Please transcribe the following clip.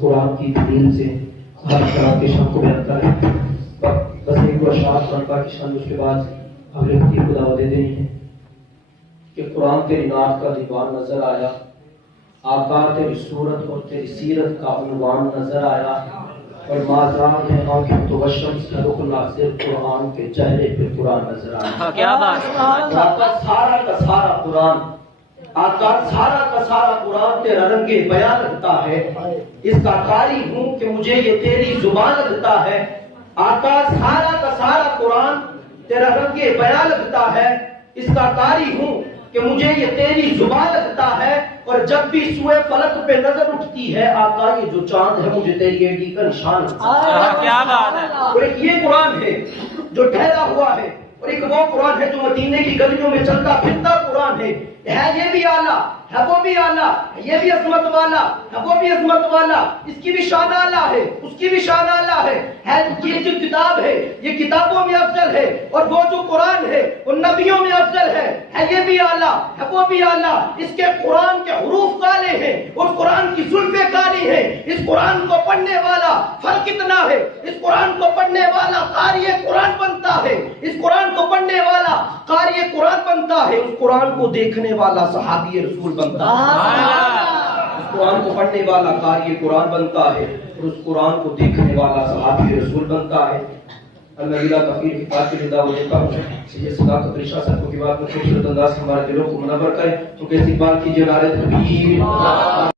قرآن کی دلیل سے ہر طرح کے شان کو بیان کر رہے ہیں. بس ایک اشعار قرآن کی شان اس کے بعد اگلے خطیب کو دعوت دے دینی ہے کہ قرآن تیری نعت کا دیوان نظر آیا، آقا تیری صورت اور تیری سیرت کا عنوان نظر آیا، اور مازاد ہے آنکھیں تو وشم صدق ناظر قرآن کے چہرے پہ قرآن نظر آیا. کیا بات! آقا سارا کا سارا قرآن، آقا سارا کا سارا قرآن تیرا رنگ بیان لگتا ہے. اس کا قاری ہوں کہ مجھے یہ تیری زبان لگتا ہے. آقا سارا کا سارا قرآن تیرا رنگ بیان لگتا ہے. اس کا قاری ہوں کہ مجھے یہ تیری زبان لگتا ہے. اور جب بھی سوئے فلک پہ نظر اٹھتی ہے آقا یہ جو چاند ہے مجھے تیری ایڈی کا نشان لگتا ہے. کیا بات ہے! اور ایک یہ قرآن ہے جو ٹھہرا ہوا ہے، اور ایک وہ قرآن ہے جو مدینے کی گلیوں میں چلتا پھرتا قرآن ہے یہ بھی اعلیٰ ہے، وہ بھی اعلیٰ، یہ بھی عظمت والا ہے، وہ بھی عظمت والا، اس کی بھی شان اعلیٰ ہے، اس کی بھی شان اعلیٰ ہے. یہ جو کتاب ہے یہ کتابوں میں افضل ہے، اور وہ جو قرآن ہے وہ نبیوں میں افضل ہے یہ بھی اعلیٰ ہے، وہ بھی اعلیٰ. اس کے قرآن کے حروف کالے ہیں اور قرآن کی زلفیں کالی ہیں. اس قرآن کو پڑھنے والا فرق کتنا ہے! اس قرآن کو پڑھنے والا قاری قرآن بنتا ہے، اس قرآن کو پڑھنے والا قاری قرآن بنتا ہے، اس قرآن کو دیکھنے والا صحابی رسول بنتا ہے. اس قرآن کو پڑھنے والا قاری قرآن بنتا ہے اور اس قرآن کو دیکھنے والا صحابی رسول بنتا ہے. اللہ کفیر کی بات کی دعوت دیتا ہوں یہ صداقت رشاہ صاحب کی بات میں خوبصورت انداز سے ہمارے دلوں کو منور کرے. تو کیسی بات کیجیے نعرہ تکبیر.